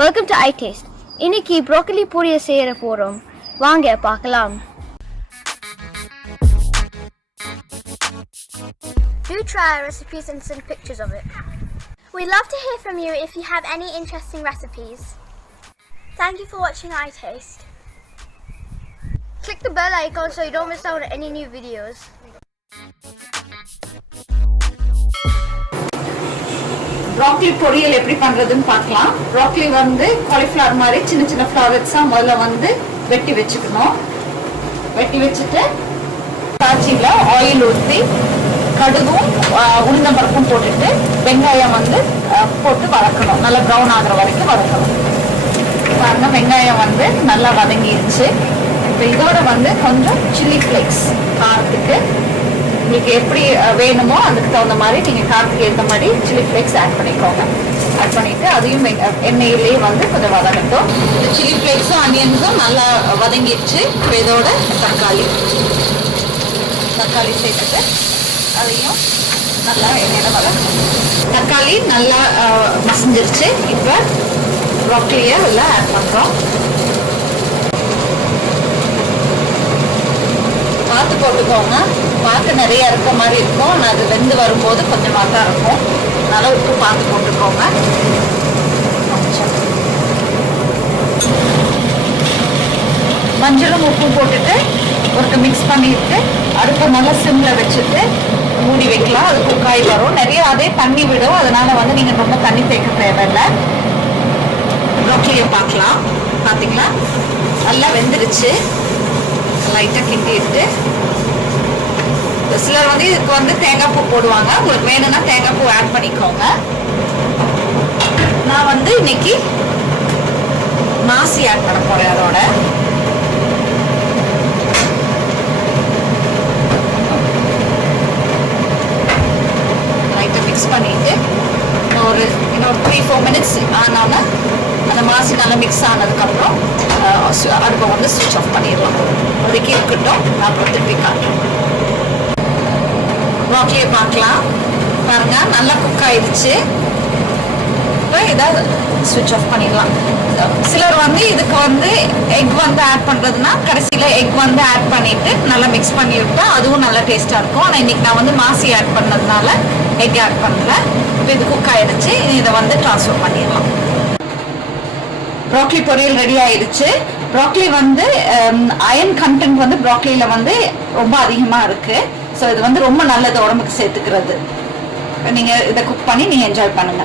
Welcome to iTaste. இன்னைக்கு broccoli பொரிய செய்ய போறோம். வாங்க பார்க்கலாம். Do try our recipes and send pictures of it. We'd love to hear from you if you have any interesting recipes. Thank you for watching iTaste. Click the bell icon so you don't miss out on any new videos. Broccoli பொரியல் எப்படி பண்றதுன்னு பார்க்கலாம். Broccoli வந்து cauliflower மாதிரி சின்ன சின்ன ஃப்ளவர்ஸா முதல்ல வந்து வெட்டி வச்சுக்கணும். வெட்டி வச்சுட்டு காய்ச்சியில் ஆயில் ஊற்றி கடுகும் உளுந்தம்பருப்பும் போட்டுட்டு வெங்காயம் வந்து போட்டு வதக்கணும். நல்லா ப்ரௌன் ஆகிற வரைக்கும் வதக்கணும். பாருங்க, வெங்காயம் வந்து நல்லா வதங்கிடுச்சு. இப்போ இதோட வந்து கொஞ்சம் சில்லி ஃப்ளேக்ஸ் காரத்துக்கு உங்களுக்கு எப்படி வேணுமோ அதுக்கு தகுந்த மாதிரி நீங்கள் காரத்துக்கு ஏற்ற மாதிரி சில்லி ஃப்ளேக்ஸ் ஆட் பண்ணிக்கோங்க. ஆட் பண்ணிவிட்டு அதையும் எண்ணெயிலேயே வந்து கொஞ்சம் வதங்கட்டும். இந்த சில்லி ஃப்ளேக்ஸும் ஆனியன்ஸும் நல்லா வதங்கிடுச்சு. இப்போ இதோட தக்காளி சேர்த்துட்டு அதையும் நல்லா எண்ணெயில் வதக்கணும். தக்காளி நல்லா மசிஞ்சிருச்சு. இப்போ ப்ராக்கலியை எல்லாம் ஆட் பண்ணுறோம். பார்த்து போட்டுக்கோங்க. பார்க்க நிறைய இருக்க மாதிரி இருக்கும். ஆனால் அது வெந்து வரும்போது கொஞ்சமாக தான் இருக்கும். அதனால் உப்பு பார்த்து போட்டுக்கோங்க. மஞ்சளும் உப்பும் போட்டுட்டு ஒரு மிக்ஸ் பண்ணிட்டு அடுப்பை நல்லா சிம்மில் வச்சுட்டு மூடி வைக்கலாம். அது குக்காய் வரும். நிறைய அதே தண்ணி விடும். அதனால வந்து நீங்கள் ரொம்ப தண்ணி சேர்க்க தேவையில்லை. ப்ராக்கலியை பார்க்கலாம். பார்த்தீங்களா, நல்லா வெந்துருச்சு. லைட்டாக கிண்டிட்டு சிலர் வந்து இதுக்கு வந்து தேங்காய் பூ போடுவாங்க. உங்களுக்கு வேணும்னா தேங்காய் பூ ஆட் பண்ணிக்கோங்க. நான் வந்து இன்னைக்கு மாசி ஆட் பண்ண போறேன். அதோட லைட்டாக மிக்ஸ் பண்ணிட்டு ஒரு 3-4 மினிட்ஸ் ஆனால அந்த மாசி நல்லா மிக்ஸ் ஆனதுக்கப்புறம் அடுப்பை வந்து ஸ்விட்ச் ஆஃப் பண்ணிடலாம். அதுக்கு இருக்கட்டும். அப்புறம் திருப்பி காட்டுறோம். ப்ராக்கலியை பார்க்கலாம். பாருங்க, நல்லா குக் ஆயிடுச்சு. இப்போ இதை ஸ்விட்ச் ஆஃப் பண்ணிடலாம். சிலர் வந்து இதுக்கு வந்து எக் வந்து ஆட் பண்ணுறதுனா கடைசியில் எக் வந்து ஆட் பண்ணிட்டு நல்லா மிக்ஸ் பண்ணி விட்டா அதுவும் நல்லா டேஸ்ட்டாக இருக்கும். ஆனால் இன்னைக்கு நான் வந்து மாசி ஆட் பண்ணதுனால எக் ஆட் பண்ணல. இப்போ இது குக் ஆயிடுச்சு. இதை வந்து ட்ரான்ஸ்ஃபர் பண்ணிடலாம். ப்ராக்கலி பொரியல் ரெடி ஆயிடுச்சு. ப்ராக்கலி வந்து அயன் கண்டென்ட் வந்து ப்ராக்கலியில வந்து ரொம்ப அதிகமாக இருக்கு. ஸோ இது வந்து ரொம்ப நல்லது உடம்புக்கு சேர்த்துக்கிறது. நீங்கள் இதை குக் பண்ணி நீங்கள் என்ஜாய் பண்ணுங்க.